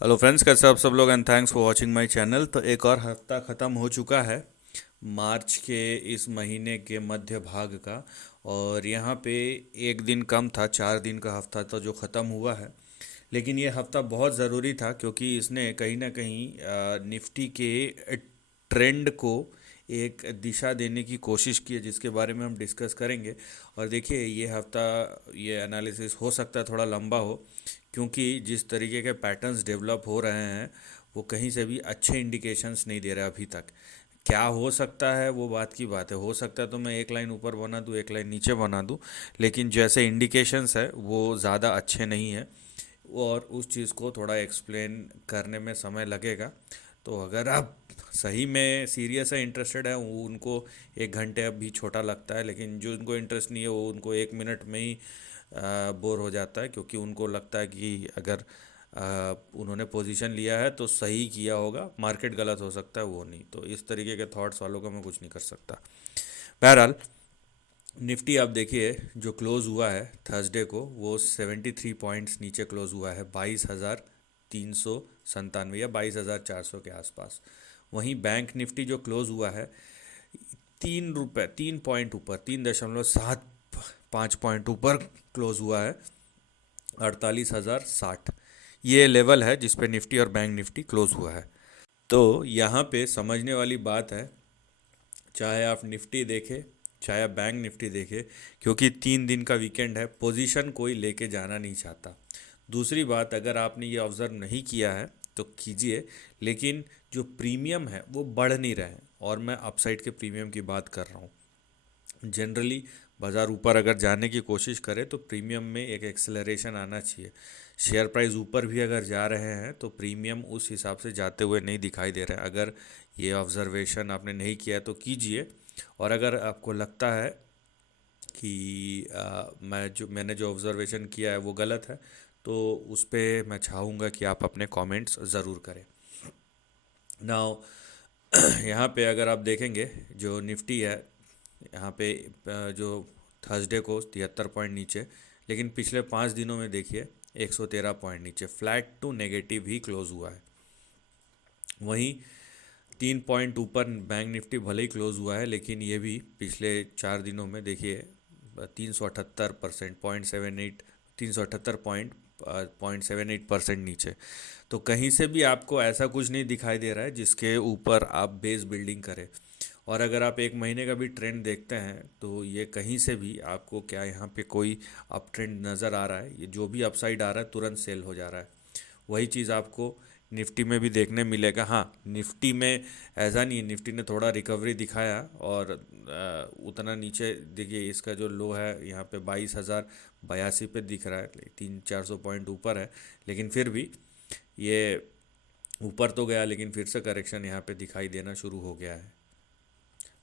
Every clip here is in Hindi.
हेलो फ्रेंड्स, कैसे आप सब लोग? And thanks for watching my channel. तो एक और हफ्ता ख़त्म हो चुका है मार्च के इस महीने के मध्य भाग का। और यहाँ पे एक दिन कम था, 4 दिन का हफ्ता था जो ख़त्म हुआ है। लेकिन ये हफ्ता बहुत ज़रूरी था क्योंकि इसने कहीं ना कहीं निफ्टी के ट्रेंड को एक दिशा देने की कोशिश की है, जिसके बारे में हम डिस्कस करेंगे। और देखिए, ये हफ्ता ये एनालिसिस हो सकता है थोड़ा लंबा हो, क्योंकि जिस तरीके के पैटर्न्स डेवलप हो रहे हैं वो कहीं से भी अच्छे इंडिकेशंस नहीं दे रहे अभी तक। क्या हो सकता है वो बात की बात है, हो सकता है तो मैं एक लाइन ऊपर बना दूँ, एक लाइन नीचे बना दूँ, लेकिन जैसे इंडिकेशंस है वो ज़्यादा अच्छे नहीं है। और उस चीज़ को थोड़ा एक्सप्लेन करने में समय लगेगा। तो अगर आप सही में सीरियस है, इंटरेस्टेड है, वो उनको 1 घंटे अब भी छोटा लगता है, लेकिन जो उनको इंटरेस्ट नहीं है वो उनको 1 मिनट में ही बोर हो जाता है, क्योंकि उनको लगता है कि अगर उन्होंने पोजीशन लिया है तो सही किया होगा, मार्केट गलत हो सकता है वो नहीं। तो इस तरीके के थॉट्स वालों का मैं कुछ नहीं कर सकता। बहरहाल, निफ्टी आप देखिए जो क्लोज़ हुआ है थर्सडे को, वो 73 पॉइंट्स नीचे क्लोज़ हुआ है, 22,397 या 22,400 के आसपास। वहीं बैंक निफ्टी जो क्लोज़ हुआ है 3 रुपये 3 पॉइंट ऊपर, 3.75 पॉइंट ऊपर क्लोज़ हुआ है, 48,060। ये लेवल है जिस पे निफ्टी और बैंक निफ्टी क्लोज़ हुआ है। तो यहाँ पे समझने वाली बात है, चाहे आप निफ्टी देखें चाहे आप बैंक निफ्टी देखें, क्योंकि 3 दिन का वीकेंड है, पोजीशन कोई लेके जाना नहीं चाहता। दूसरी बात, अगर आपने ये ऑब्ज़र्व नहीं किया है तो कीजिए, लेकिन जो प्रीमियम है वो बढ़ नहीं रहे हैं, और मैं अपसाइड के प्रीमियम की बात कर रहा हूँ। जनरली बाज़ार ऊपर अगर जाने की कोशिश करे तो प्रीमियम में एक एक्सेलरेशन आना चाहिए। शेयर प्राइस ऊपर भी अगर जा रहे हैं तो प्रीमियम उस हिसाब से जाते हुए नहीं दिखाई दे रहे हैं। अगर ये ऑब्ज़र्वेशन आपने नहीं किया है तो कीजिए। और अगर आपको लगता है कि मैंने जो ऑब्ज़र्वेशन किया है वो गलत है, तो उस पर मैं चाहूँगा कि आप अपने कमेंट्स ज़रूर करें। नाउ यहाँ पे अगर आप देखेंगे जो निफ्टी है, यहाँ पे जो थर्सडे को 73 पॉइंट नीचे, लेकिन पिछले 5 दिनों में देखिए 113 पॉइंट नीचे, फ्लैट टू नेगेटिव ही क्लोज हुआ है। वहीं 3 पॉइंट ऊपर बैंक निफ्टी भले ही क्लोज हुआ है, लेकिन ये भी पिछले 4 दिनों में देखिए 378%, 0.78, 378 पॉइंट 0.78% नीचे। तो कहीं से भी आपको ऐसा कुछ नहीं दिखाई दे रहा है जिसके ऊपर आप बेस बिल्डिंग करें। और अगर आप एक महीने का भी ट्रेंड देखते हैं तो ये कहीं से भी आपको क्या यहाँ पे कोई अप ट्रेंड नज़र आ रहा है? ये जो भी अपसाइड आ रहा है तुरंत सेल हो जा रहा है। वही चीज़ आपको निफ्टी में भी देखने मिलेगा। हाँ, निफ्टी में ऐसा नहीं है, निफ्टी ने थोड़ा रिकवरी दिखाया, और उतना नीचे देखिए इसका जो लो है यहाँ पे 22,082 पे दिख रहा है, 300-400 पॉइंट ऊपर है। लेकिन फिर भी ये ऊपर तो गया, लेकिन फिर से करेक्शन यहाँ पे दिखाई देना शुरू हो गया है।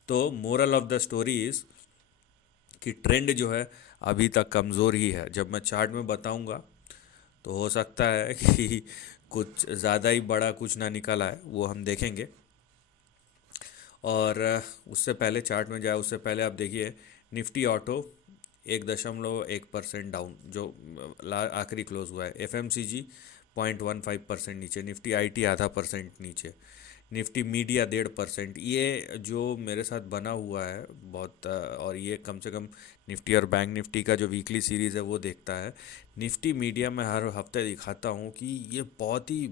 तो moral of the story is कि ट्रेंड जो है अभी तक कमज़ोर ही है। जब मैं चार्ट में बताऊंगा तो हो सकता है कि कुछ ज़्यादा ही बड़ा कुछ ना निकल आए, वो हम देखेंगे। और उससे पहले चार्ट में जाए उससे पहले आप देखिए निफ्टी ऑटो 1.1% डाउन, जो आखिरी क्लोज हुआ है। एफएमसीजी 0.15% नीचे, निफ्टी आईटी ½ % नीचे, निफ्टी मीडिया 1.5%। ये जो मेरे साथ बना हुआ है बहुत, और ये कम से कम निफ्टी और बैंक निफ्टी का जो वीकली सीरीज़ है वो देखता है। निफ्टी मीडिया में हर हफ्ते दिखाता हूँ कि ये बहुत ही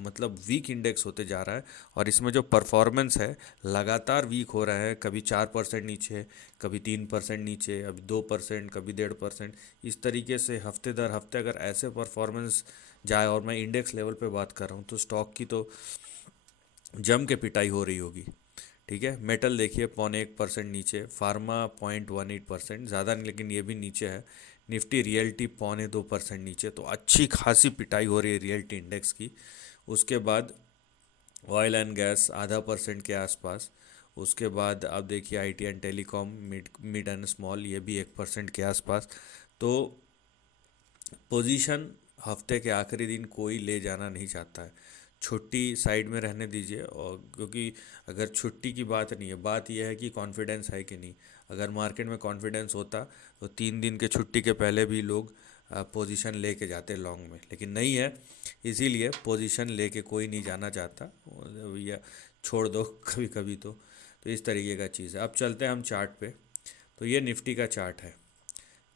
मतलब वीक इंडेक्स होते जा रहा है, और इसमें जो परफॉर्मेंस है लगातार वीक हो रहा है। कभी 4% नीचे, कभी 3% नीचे, अभी 2%, कभी 1.5%। इस तरीके से हफ्ते दर हफ्ते अगर ऐसे परफॉर्मेंस जाए, और मैं इंडेक्स लेवल पे बात कर रहा हूँ, तो स्टॉक की तो जम के पिटाई हो रही होगी। ठीक है, मेटल देखिए 0.1% नीचे, फार्मा 0.18%, ज़्यादा नहीं लेकिन ये भी नीचे है। निफ्टी रियल्टी 0.2% नीचे, तो अच्छी खासी पिटाई हो रही है रियल्टी इंडेक्स की। उसके बाद ऑयल एंड गैस ½ % के आसपास। उसके बाद आप देखिए IT and telecom, mid mid and small, ये भी 1% के आसपास। तो पोजीशन हफ्ते के आखिरी दिन कोई ले जाना नहीं चाहता है, छुट्टी साइड में रहने दीजिए। और क्योंकि अगर छुट्टी की बात नहीं है, बात यह है कि कॉन्फिडेंस है कि नहीं। अगर मार्केट में कॉन्फिडेंस होता तो 3 दिन के छुट्टी के पहले भी लोग पोजीशन लेके जाते लॉन्ग में, लेकिन नहीं है, इसीलिए पोजीशन लेके कोई नहीं जाना चाहता, या छोड़ दो कभी कभी तो इस तरीके का चीज़ है। अब चलते हैं हम चार्ट पे। तो ये निफ्टी का चार्ट है।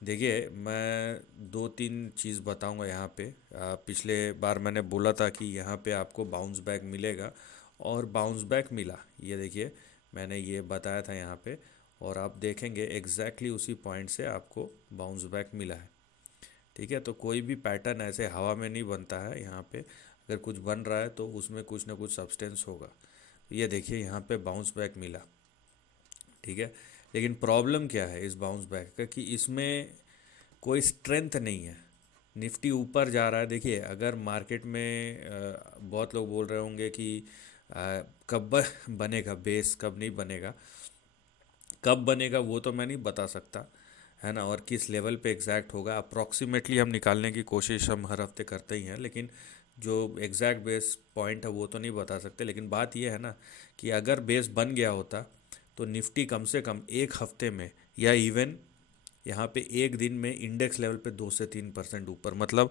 देखिए, मैं दो तीन चीज़ बताऊंगा यहाँ पे। पिछले बार मैंने बोला था कि यहाँ पे आपको बाउंस बैक मिलेगा, और बाउंस बैक मिला। ये देखिए, मैंने ये बताया था यहाँ पे, और आप देखेंगे एग्जैक्टली उसी पॉइंट से आपको बाउंस बैक मिला है। ठीक है, तो कोई भी पैटर्न ऐसे हवा में नहीं बनता है। यहाँ पे अगर कुछ बन रहा है तो उसमें कुछ ना कुछ सब्सटेंस होगा। ये देखिए, यहाँ पे बाउंस बैक मिला। ठीक है, लेकिन प्रॉब्लम क्या है इस बाउंस बैक का, कि इसमें कोई स्ट्रेंथ नहीं है। निफ्टी ऊपर जा रहा है। देखिए, अगर मार्केट में बहुत लोग बोल रहे होंगे कि कब बनेगा बेस, कब नहीं बनेगा, कब बनेगा वो तो मैं नहीं बता सकता, है ना, और किस लेवल पे एग्जैक्ट होगा अप्रॉक्सीमेटली हम निकालने की कोशिश हम हर हफ्ते करते ही हैं, लेकिन जो एग्जैक्ट बेस पॉइंट है वो तो नहीं बता सकते। लेकिन बात ये है ना कि अगर बेस बन गया होता तो निफ्टी कम से कम एक हफ्ते में, या इवन यहाँ पे एक दिन में इंडेक्स लेवल पे 2 से 3% ऊपर, मतलब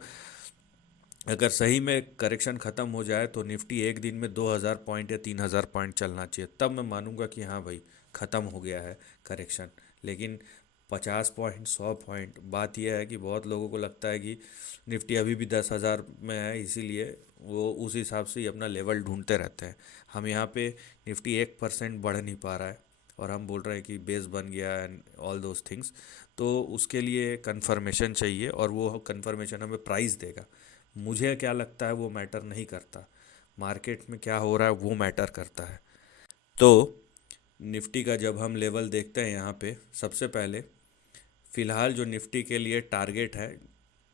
अगर सही में करेक्शन ख़त्म हो जाए तो निफ्टी एक दिन में 2000 पॉइंट या 3000 पॉइंट चलना चाहिए, तब मैं मानूंगा कि हाँ भाई ख़त्म हो गया है करेक्शन। लेकिन 50 पॉइंट, 100 पॉइंट, बात यह है कि बहुत लोगों को लगता है कि निफ्टी अभी भी 10,000 में है, इसीलिए वो उस हिसाब से ही अपना लेवल ढूंढते रहते हैं। हम यहाँ पे निफ्टी 1% बढ़ नहीं पा रहा है, और हम बोल रहे हैं कि बेस बन गया एंड ऑल दोज थिंग्स। तो उसके लिए कंफर्मेशन चाहिए, और वो कंफर्मेशन हमें प्राइस देगा। मुझे क्या लगता है वो मैटर नहीं करता, मार्केट में क्या हो रहा है वो मैटर करता है। तो निफ्टी का जब हम लेवल देखते हैं यहाँ पे, सबसे पहले फ़िलहाल जो निफ्टी के लिए टारगेट है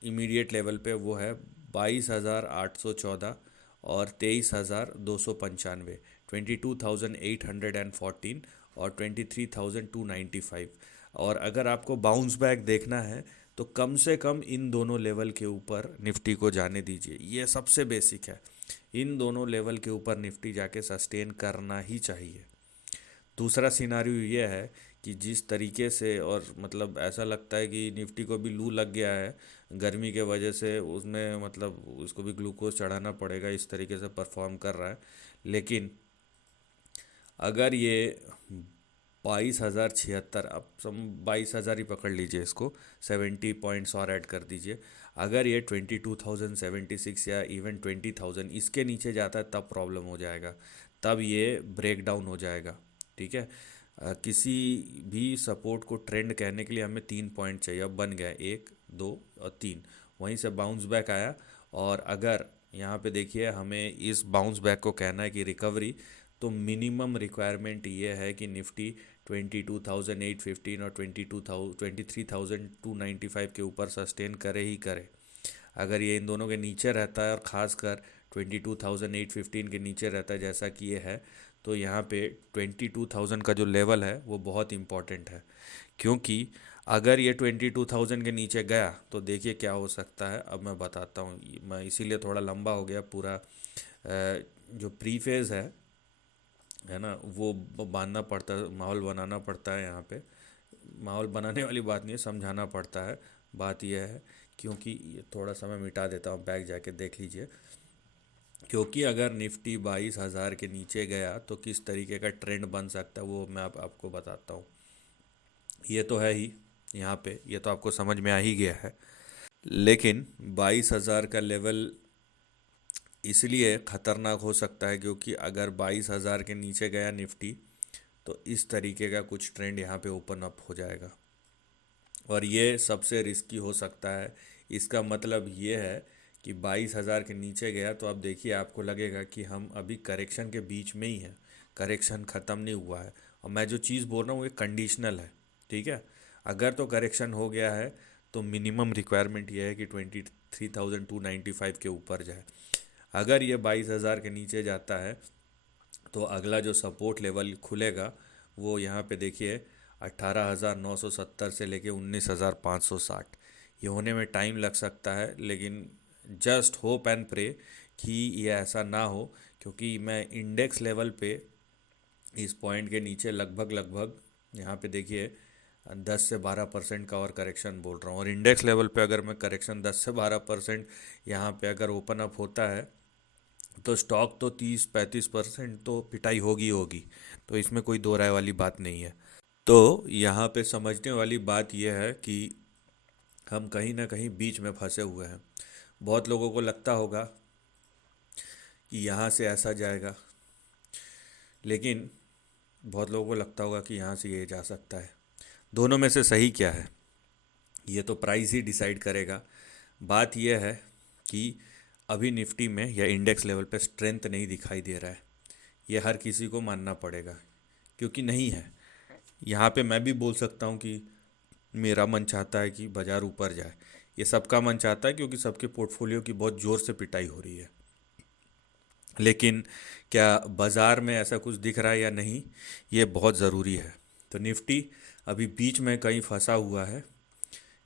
इमीडिएट लेवल पे, वो है 22,814 और 23,295, 22,814 और 23,295। और अगर आपको बाउंस बैक देखना है तो कम से कम इन दोनों लेवल के ऊपर निफ्टी को जाने दीजिए, ये सबसे बेसिक है। इन दोनों लेवल के ऊपर निफ्टी जाके सस्टेन करना ही चाहिए। दूसरा सिनारियो ये है कि जिस तरीके से, और मतलब ऐसा लगता है कि निफ्टी को भी लू लग गया है गर्मी के वजह से, उसमें मतलब उसको भी ग्लूकोज चढ़ाना पड़ेगा, इस तरीके से परफॉर्म कर रहा है। लेकिन अगर ये 22,076, अब सम 22,000 ही पकड़ लीजिए इसको, 70 पॉइंट्स और ऐड कर दीजिए, अगर ये 22,076 या इवन 20,000 इसके नीचे जाता है तब प्रॉब्लम हो जाएगा, तब ये ब्रेक डाउन हो जाएगा। ठीक है, किसी भी सपोर्ट को ट्रेंड कहने के लिए हमें 3 पॉइंट चाहिए। अब बन गया 1, 2 और 3, वहीं से बाउंस बैक आया, और अगर यहाँ पे देखिए हमें इस बाउंस बैक को कहना है कि रिकवरी, तो मिनिमम रिक्वायरमेंट ये है कि निफ्टी 22,815 और 23,295 के ऊपर सस्टेन करे ही करे। अगर ये इन दोनों के नीचे रहता है, और ख़ासकर 22,815 के नीचे रहता है जैसा कि ये है, तो यहाँ पे 22,000 का जो लेवल है वो बहुत इम्पॉर्टेंट है। क्योंकि अगर ये 22,000 के नीचे गया तो देखिए क्या हो सकता है, अब मैं बताता हूँ। मैं इसीलिए थोड़ा लंबा हो गया पूरा, जो प्री फेज़ है ना, वो बांधना पड़ता है, माहौल बनाना पड़ता है। यहाँ पे माहौल बनाने वाली बात नहीं है, समझाना पड़ता है। बात यह है, क्योंकि ये थोड़ा सा मैं मिटा देता हूँ, बैग जाके देख लीजिए। क्योंकि अगर निफ्टी 22,000 के नीचे गया तो किस तरीके का ट्रेंड बन सकता है वो मैं आपको बताता हूँ। ये तो है ही, यहाँ पे ये तो आपको समझ में आ ही गया है। लेकिन 22,000 का लेवल इसलिए ख़तरनाक हो सकता है क्योंकि अगर 22,000 के नीचे गया निफ्टी, तो इस तरीके का कुछ ट्रेंड यहाँ पे ओपन अप हो जाएगा, और ये सबसे रिस्की हो सकता है। इसका मतलब ये है कि 22,000 के नीचे गया तो अब देखिए आपको लगेगा कि हम अभी करेक्शन के बीच में ही हैं, करेक्शन ख़त्म नहीं हुआ है। और मैं जो चीज़ बोल रहा हूँ ये कंडीशनल है। ठीक है, अगर तो करेक्शन हो गया है तो मिनिमम रिक्वायरमेंट ये है कि 23,295 के ऊपर जाए। अगर ये 22,000 के नीचे जाता है तो अगला जो सपोर्ट लेवल खुलेगा वो यहाँ पे देखिए 18,970 से लेके 19,560। ये होने में टाइम लग सकता है, लेकिन जस्ट होप एंड प्रे कि ये ऐसा ना हो, क्योंकि मैं इंडेक्स लेवल पे इस पॉइंट के नीचे लगभग लगभग यहाँ पे देखिए 10 से 12% का और करेक्शन बोल रहा हूँ। और इंडेक्स लेवल पे अगर मैं करेक्शन 10 से 12% यहाँ पे अगर ओपन अप होता है तो स्टॉक तो 30-35% तो पिटाई होगी होगी। तो इसमें कोई दो राय वाली बात नहीं है। तो यहाँ पे समझने वाली बात यह है कि हम कहीं ना कहीं बीच में फंसे हुए हैं। बहुत लोगों को लगता होगा कि यहाँ से ऐसा जाएगा, लेकिन बहुत लोगों को लगता होगा कि यहाँ से ये जा सकता है। दोनों में से सही क्या है, ये तो प्राइस ही डिसाइड करेगा। बात यह है कि अभी निफ्टी में या इंडेक्स लेवल पे स्ट्रेंथ नहीं दिखाई दे रहा है, ये हर किसी को मानना पड़ेगा, क्योंकि नहीं है। यहाँ पे मैं भी बोल सकता हूँ कि मेरा मन चाहता है कि बाज़ार ऊपर जाए, ये सबका मन चाहता है, क्योंकि सबके पोर्टफोलियो की बहुत ज़ोर से पिटाई हो रही है। लेकिन क्या बाज़ार में ऐसा कुछ दिख रहा है या नहीं, ये बहुत ज़रूरी है। तो निफ्टी अभी बीच में कहीं फंसा हुआ है।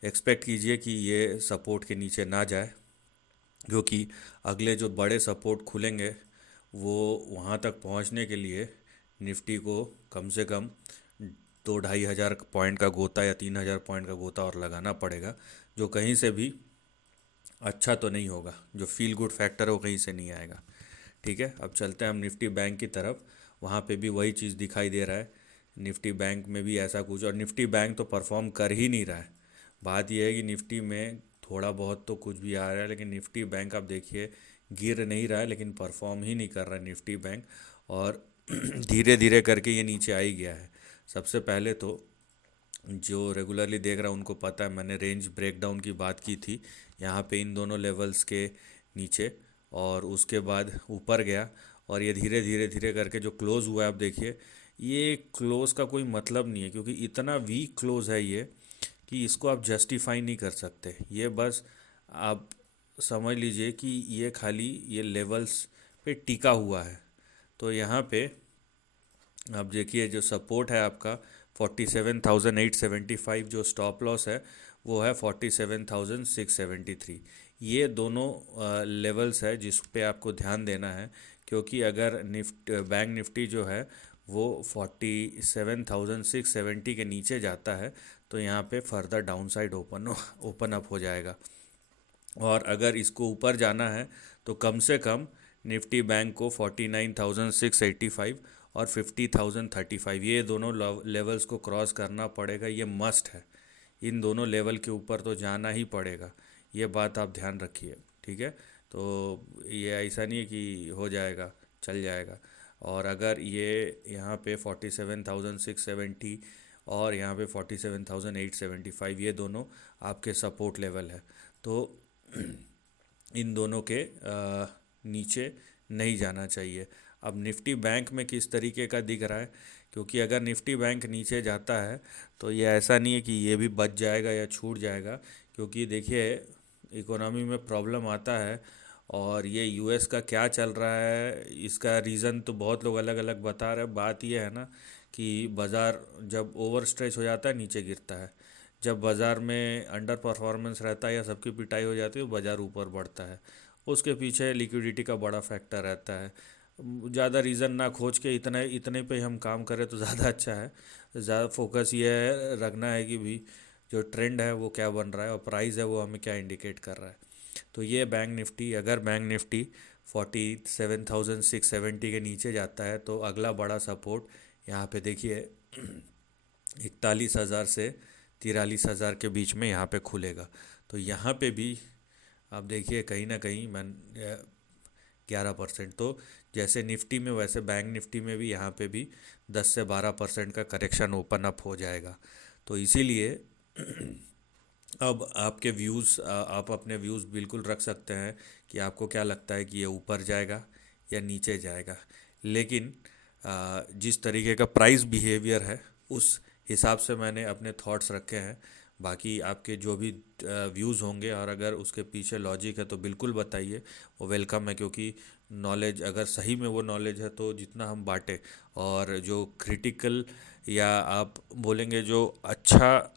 एक्सपेक्ट कीजिए कि ये सपोर्ट के नीचे ना जाए, क्योंकि अगले जो बड़े सपोर्ट खुलेंगे वो वहाँ तक पहुँचने के लिए निफ्टी को कम से कम 2-2.5 हज़ार पॉइंट का गोता या 3 हज़ार पॉइंट का गोता और लगाना पड़ेगा, जो कहीं से भी अच्छा तो नहीं होगा। जो फील गुड फैक्टर है वो कहीं से नहीं आएगा। ठीक है, अब चलते हैं हम निफ्टी बैंक की तरफ। वहाँ पे भी वही चीज़ दिखाई दे रहा है। निफ्टी बैंक में भी ऐसा कुछ, और निफ्टी बैंक तो परफॉर्म कर ही नहीं रहा है। बात यह है कि निफ्टी में थोड़ा बहुत तो कुछ भी आ रहा है, लेकिन निफ्टी बैंक आप देखिए गिर नहीं रहा है, लेकिन परफॉर्म ही नहीं कर रहा है निफ्टी बैंक। और धीरे धीरे करके ये नीचे आ ही गया है। सबसे पहले तो जो रेगुलरली देख रहा है उनको पता है, मैंने रेंज ब्रेकडाउन की बात की थी यहाँ पे इन दोनों लेवल्स के नीचे, और उसके बाद ऊपर गया। और ये धीरे धीरे धीरे करके जो क्लोज़ हुआ है, आप देखिए ये क्लोज़ का कोई मतलब नहीं है, क्योंकि इतना वीक क्लोज़ है ये कि इसको आप जस्टिफाई नहीं कर सकते। ये बस आप समझ लीजिए कि ये खाली ये लेवल्स पे टिका हुआ है। तो यहाँ पे आप देखिए जो सपोर्ट है आपका 47,875, जो स्टॉप लॉस है वो है 47,673। ये दोनों लेवल्स है जिस पे आपको ध्यान देना है, क्योंकि अगर बैंक निफ्टी जो है वो 47,670 के नीचे जाता है तो यहाँ पे फर्दर डाउनसाइड ओपन अप हो जाएगा। और अगर इसको ऊपर जाना है तो कम से कम निफ्टी बैंक को 49,685 और 50,035, ये दोनों लेवल्स को क्रॉस करना पड़ेगा। ये मस्ट है, इन दोनों लेवल के ऊपर तो जाना ही पड़ेगा। ये बात आप ध्यान रखिए। ठीक है, तो ये ऐसा नहीं है कि हो जाएगा चल जाएगा। और अगर ये यहाँ पे 47,670 और यहाँ पे 47,875, ये दोनों आपके सपोर्ट लेवल है, तो इन दोनों के नीचे नहीं जाना चाहिए। अब निफ्टी बैंक में किस तरीके का दिख रहा है, क्योंकि अगर निफ्टी बैंक नीचे जाता है तो ये ऐसा नहीं है कि ये भी बच जाएगा या छूट जाएगा, क्योंकि देखिए इकोनॉमी में प्रॉब्लम आता है। और ये यूएस का क्या चल रहा है, इसका रीज़न तो बहुत लोग अलग अलग बता रहे हैं। बात ये है ना कि बाज़ार जब ओवर स्ट्रेच हो जाता है नीचे गिरता है, जब बाज़ार में अंडर परफॉर्मेंस रहता है या सबकी पिटाई हो जाती है तो बाज़ार ऊपर बढ़ता है। उसके पीछे लिक्विडिटी का बड़ा फैक्टर रहता है। ज़्यादा रीज़न ना खोज के इतने इतने पे हम काम करें तो ज़्यादा अच्छा है। ज़्यादा फोकस ये है रखना है कि भी जो ट्रेंड है वो क्या बन रहा है और प्राइस है वो हमें क्या इंडिकेट कर रहा है। तो ये बैंक निफ्टी, अगर बैंक निफ्टी 47,670 के नीचे जाता है तो अगला बड़ा सपोर्ट यहाँ पे देखिए 41,000 से 43,000 के बीच में यहाँ पे खुलेगा। तो यहाँ पे भी आप देखिए कहीं ना कहीं 11%, तो जैसे निफ्टी में वैसे बैंक निफ्टी में भी यहाँ पे भी 10 से 12% का करेक्शन ओपन अप हो जाएगा। तो इसीलिए अब आपके व्यूज़, आप अपने व्यूज़ बिल्कुल रख सकते हैं कि आपको क्या लगता है कि ये ऊपर जाएगा या नीचे जाएगा। लेकिन जिस तरीके का प्राइस बिहेवियर है उस हिसाब से मैंने अपने थॉट्स रखे हैं। बाकी आपके जो भी व्यूज़ होंगे और अगर उसके पीछे लॉजिक है तो बिल्कुल बताइए, वो वेलकम है। क्योंकि नॉलेज अगर सही में वो नॉलेज है तो जितना हम बांटे, और जो क्रिटिकल या आप बोलेंगे जो अच्छा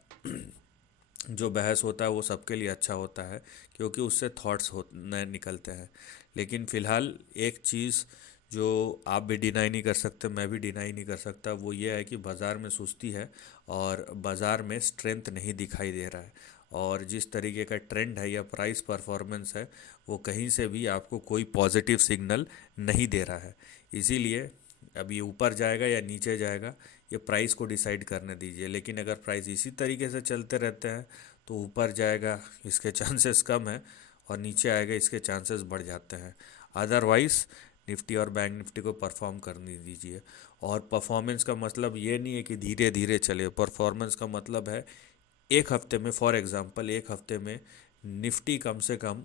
जो बहस होता है वो सबके लिए अच्छा होता है, क्योंकि उससे थॉट्स हो नए निकलते हैं। लेकिन फ़िलहाल एक चीज़ जो आप भी डिनाई नहीं कर सकते, मैं भी डिनाई नहीं कर सकता, वो ये है कि बाज़ार में सुस्ती है और बाज़ार में स्ट्रेंथ नहीं दिखाई दे रहा है। और जिस तरीके का ट्रेंड है या प्राइस परफॉर्मेंस है, वो कहीं से भी आपको कोई पॉजिटिव सिग्नल नहीं दे रहा है। इसीलिए अब ये ऊपर जाएगा या नीचे जाएगा, ये प्राइस को डिसाइड करने दीजिए। लेकिन अगर प्राइस इसी तरीके से चलते रहते हैं तो ऊपर जाएगा इसके चांसेस कम है, और नीचे आएगा इसके चांसेस बढ़ जाते हैं। अदरवाइज़ निफ्टी और बैंक निफ्टी को परफॉर्म करने दीजिए। और परफॉर्मेंस का मतलब ये नहीं है कि धीरे धीरे चले, परफॉर्मेंस का मतलब है एक हफ्ते में, फॉर एग्जांपल एक हफ्ते में निफ्टी कम से कम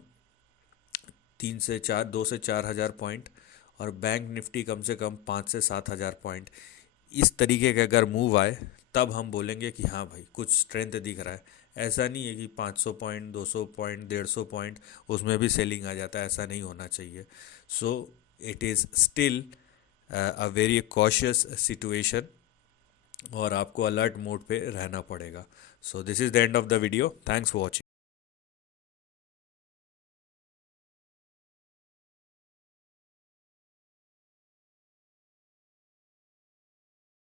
2 से 4 हज़ार पॉइंट और बैंक निफ्टी कम से कम 5 से 7 हज़ार पॉइंट, इस तरीके के अगर मूव आए तब हम बोलेंगे कि हाँ भाई कुछ स्ट्रेंथ दिख रहा है। ऐसा नहीं है कि 500 पॉइंट, 200 पॉइंट, 150 पॉइंट उसमें भी सेलिंग आ जाता है, ऐसा नहीं होना चाहिए। So it is still a very cautious situation, और आपको अलर्ट मोड पे रहना पड़ेगा। So this is the end of the video, thanks for watching.